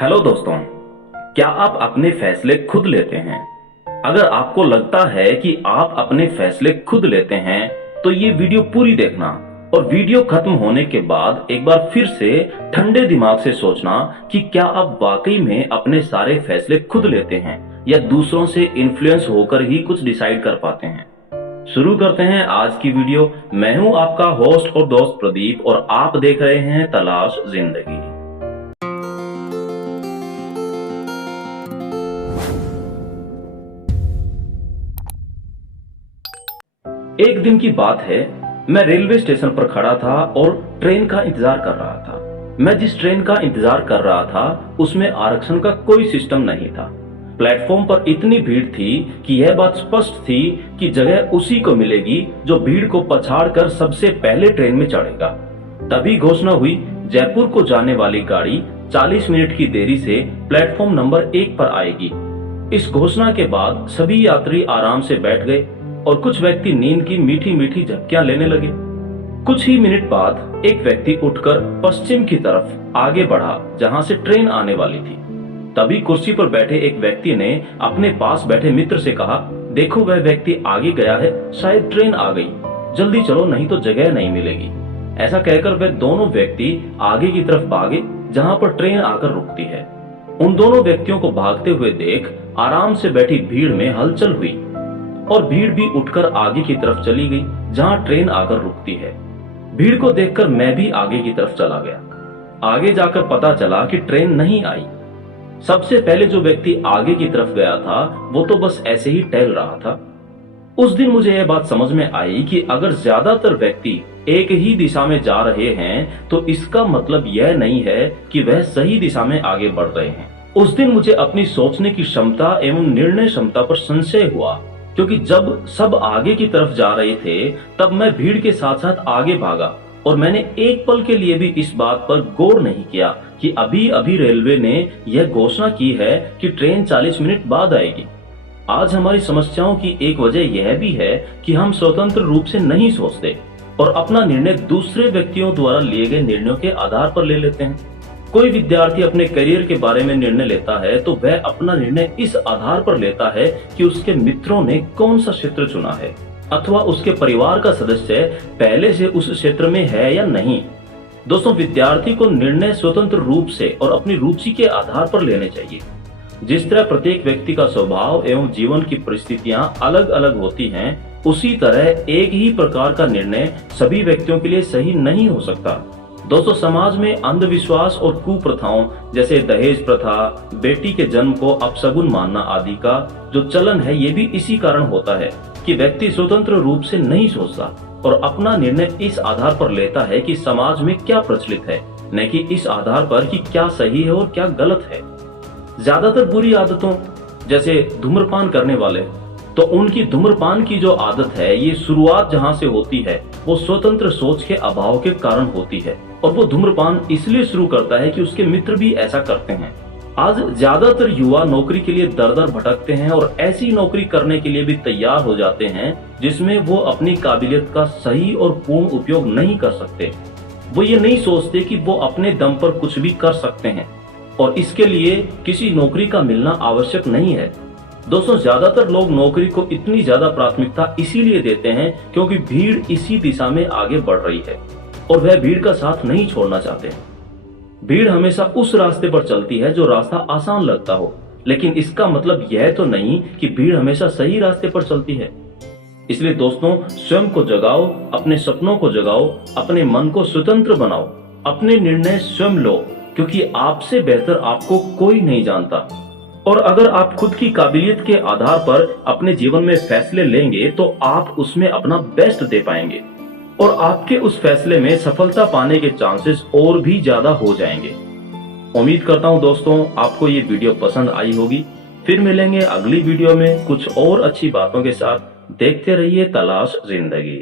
Hello दोस्तों, क्या आप अपने फैसले खुद लेते हैं? अगर आपको लगता है कि आप अपने फैसले खुद लेते हैं तो ये वीडियो पूरी देखना और वीडियो खत्म होने के बाद एक बार फिर से ठंडे दिमाग से सोचना कि क्या आप वाकई में अपने सारे फैसले खुद लेते हैं या दूसरों से इन्फ्लुएंस होकर ही कुछ डिसाइड कर पाते हैं। शुरू करते हैं आज की वीडियो। मैं हूं आपका होस्ट और दोस्त प्रदीप और आप देख रहे हैं तलाश जिंदगी। एक दिन की बात है, मैं रेलवे स्टेशन पर खड़ा था और ट्रेन का इंतजार कर रहा था। मैं जिस ट्रेन का इंतजार कर रहा था उसमें आरक्षण का कोई सिस्टम नहीं था। प्लेटफॉर्म पर इतनी भीड़ थी कि यह बात स्पष्ट थी कि जगह उसी को मिलेगी जो भीड़ को पछाड़कर सबसे पहले ट्रेन में चढ़ेगा। तभी घोषणा हुई, जयपुर को जाने वाली गाड़ी 40 मिनट की देरी से प्लेटफॉर्म नंबर 1 पर आएगी। इस घोषणा के बाद सभी यात्री आराम से बैठ गए और कुछ व्यक्ति नींद की मीठी मीठी झपकियां लेने लगे। कुछ ही मिनट बाद एक व्यक्ति उठकर पश्चिम की तरफ आगे बढ़ा जहां से ट्रेन आने वाली थी। तभी कुर्सी पर बैठे एक व्यक्ति ने अपने पास बैठे मित्र से कहा, देखो वह व्यक्ति आगे गया है, शायद ट्रेन आ गई, जल्दी चलो नहीं तो जगह नहीं मिलेगी। ऐसा कहकर वे दोनों व्यक्ति आगे की तरफ भागे जहां पर ट्रेन आकर रुकती है। उन दोनों व्यक्तियों को भागते हुए देख आराम से बैठी भीड़ में हलचल हुई और भीड़ भी उठकर आगे की तरफ चली गई जहां ट्रेन आकर रुकती है। भीड़ को देखकर मैं भी आगे की तरफ चला गया। आगे जाकर पता चला कि ट्रेन नहीं आई। सबसे पहले जो व्यक्ति आगे की तरफ गया था वो तो बस ऐसे ही टहल रहा था। उस दिन मुझे यह बात समझ में आई कि अगर ज्यादातर व्यक्ति एक ही दिशा में जा रहे हैं तो इसका मतलब यह नहीं है कि वह सही दिशा में आगे बढ़ रहे हैं। उस दिन मुझे अपनी सोचने की क्षमता एवं निर्णय क्षमता पर संशय हुआ, क्योंकि जब सब आगे की तरफ जा रहे थे तब मैं भीड़ के साथ साथ आगे भागा और मैंने एक पल के लिए भी इस बात पर गौर नहीं किया कि अभी अभी रेलवे ने यह घोषणा की है कि ट्रेन 40 मिनट बाद आएगी। आज हमारी समस्याओं की एक वजह यह भी है कि हम स्वतंत्र रूप से नहीं सोचते और अपना निर्णय दूसरे व्यक्तियों द्वारा लिए गए निर्णयों के आधार पर ले लेते हैं। कोई विद्यार्थी अपने करियर के बारे में निर्णय लेता है तो वह अपना निर्णय इस आधार पर लेता है कि उसके मित्रों ने कौन सा क्षेत्र चुना है अथवा उसके परिवार का सदस्य पहले से उस क्षेत्र में है या नहीं। दोस्तों, विद्यार्थी को निर्णय स्वतंत्र रूप से और अपनी रुचि के आधार पर लेने चाहिए। जिस तरह प्रत्येक व्यक्ति का स्वभाव एवं जीवन की परिस्थितियां अलग अलग होती हैं, उसी तरह एक ही प्रकार का निर्णय सभी व्यक्तियों के लिए सही नहीं हो सकता। दोस्तों, समाज में अंधविश्वास और कुप्रथाओं जैसे दहेज प्रथा, बेटी के जन्म को अपशगुन मानना आदि का जो चलन है, ये भी इसी कारण होता है कि व्यक्ति स्वतंत्र रूप से नहीं सोचता और अपना निर्णय इस आधार पर लेता है कि समाज में क्या प्रचलित है, न कि इस आधार पर कि क्या सही है और क्या गलत है। ज्यादातर बुरी आदतों जैसे धूम्रपान करने वाले, तो उनकी धूम्रपान की जो आदत है, ये शुरुआत जहां से होती है वो स्वतंत्र सोच के अभाव के कारण होती है और वो धूम्रपान इसलिए शुरू करता है कि उसके मित्र भी ऐसा करते हैं। आज ज्यादातर युवा नौकरी के लिए दर दर भटकते हैं और ऐसी नौकरी करने के लिए भी तैयार हो जाते हैं जिसमें वो अपनी काबिलियत का सही और पूर्ण उपयोग नहीं कर सकते। वो ये नहीं सोचते कि वो अपने दम पर कुछ भी कर सकते हैं और इसके लिए किसी नौकरी का मिलना आवश्यक नहीं है। दोस्तों, ज्यादातर लोग नौकरी को इतनी ज्यादा प्राथमिकता इसीलिए देते हैं क्योंकि भीड़ इसी दिशा में आगे बढ़ रही है और वह भीड़ का साथ नहीं छोड़ना चाहते। भीड़ हमेशा उस रास्ते पर चलती है जो रास्ता आसान लगता हो, लेकिन इसका मतलब यह तो नहीं कि भीड़ हमेशा सही रास्ते पर चलती है। इसलिए दोस्तों, स्वयं को जगाओ, अपने सपनों को जगाओ, अपने मन को स्वतंत्र बनाओ, अपने निर्णय स्वयं लो, क्योंकि आपसे बेहतर आपको कोई नहीं जानता। और अगर आप खुद की काबिलियत के आधार पर अपने जीवन में फैसले लेंगे तो आप उसमें अपना बेस्ट दे पाएंगे और आपके उस फैसले में सफलता पाने के चांसेस और भी ज्यादा हो जाएंगे। उम्मीद करता हूं दोस्तों आपको ये वीडियो पसंद आई होगी। फिर मिलेंगे अगली वीडियो में कुछ और अच्छी बातों के साथ। देखते रहिए तलाश जिंदगी।